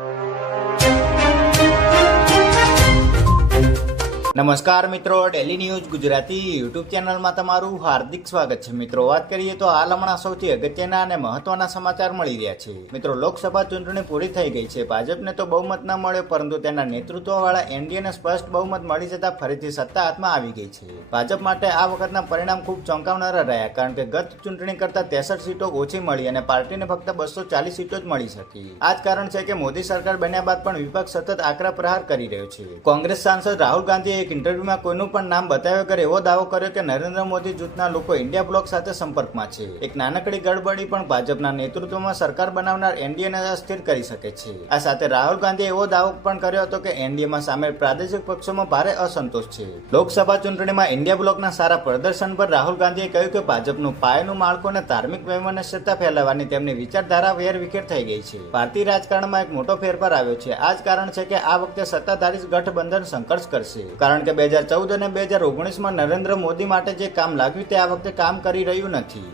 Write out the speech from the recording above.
you. નમસ્કાર મિત્રો daily news Gujarati YouTube ચેનલમાં તમારું હાર્દિક સ્વાગત છે. મિત્રો, વાત કરીએ તો હાલ હમણાં સૌથી અગત્યના અને મહત્વના સમાચાર મળી રહ્યા છે. મિત્રો, લોકસભા ચૂંટણી પૂરી થઈ ગઈ છે. ભાજપને તો બહુમત ન મળ્યો, પરંતુ તેના નેતૃત્વવાળા એનડીએને સ્પષ્ટ બહુમત મળી જતા ફરીથી સત્તા હાથમાં આવી ગઈ છે. ભાજપ માટે આ વખતના પરિણામ ખૂબ ચોંકાવનારા રહ્યા, કારણ કે ગત ચૂંટણી કરતા તેસઠ સીટો ઓછી મળી અને પાર્ટીને ફક્ત બસો ચાલીસ સીટો જ મળી શકી. આ જ કારણ છે કે મોદી સરકાર બન્યા બાદ પણ વિપક્ષ સતત આકરા પ્રહાર કરી રહ્યો છે. કોંગ્રેસ સાંસદ રાહુલ ગાંધીએ એક ઇન્ટરવ્યુમાં કોઈનું પણ નામ બતાવ્યા કરે એવો દાવો કર્યો કે નરેન્દ્ર મોદી જૂથના લોકો ઇન્ડિયા બ્લોક સાથે સંપર્કમાં છે. એક નાનકડી ગડબડી પણ ભાજપના નેતૃત્વમાં સરકાર બનાવનાર એનડીએને અસ્થિર કરી શકે છે. આ સાથે રાહુલ ગાંધીએ એવો દાવો પણ કર્યો હતો કે એનડીએમાં સામેલ પ્રાદેશિક પક્ષોમાં ભારે અસંતોષ છે. લોકસભા ચૂંટણીમાં ઇન્ડિયા બ્લોકના સારા પ્રદર્શન પર રાહુલ ગાંધીએ કહ્યું કે ભાજપનું પાયાનું માળખું અને ધાર્મિક વૈમનસ્યતા ફેલાવવાની તેમની વિચારધારા વેરવિખેર થઈ ગઈ છે. ભારતીય રાજકારણમાં એક મોટો ફેરફાર આવ્યો છે. આ જ કારણ છે કે આ વખતે સત્તાધારી ગઠબંધન સંઘર્ષ કરશે. કારણ કે બે હજાર ચૌદ અને બે હજાર ઓગણીસમાં નરેન્દ્ર મોદી માટે જે કામ લાગ્યું તે આ વખતે કામ કરી રહ્યું નથી.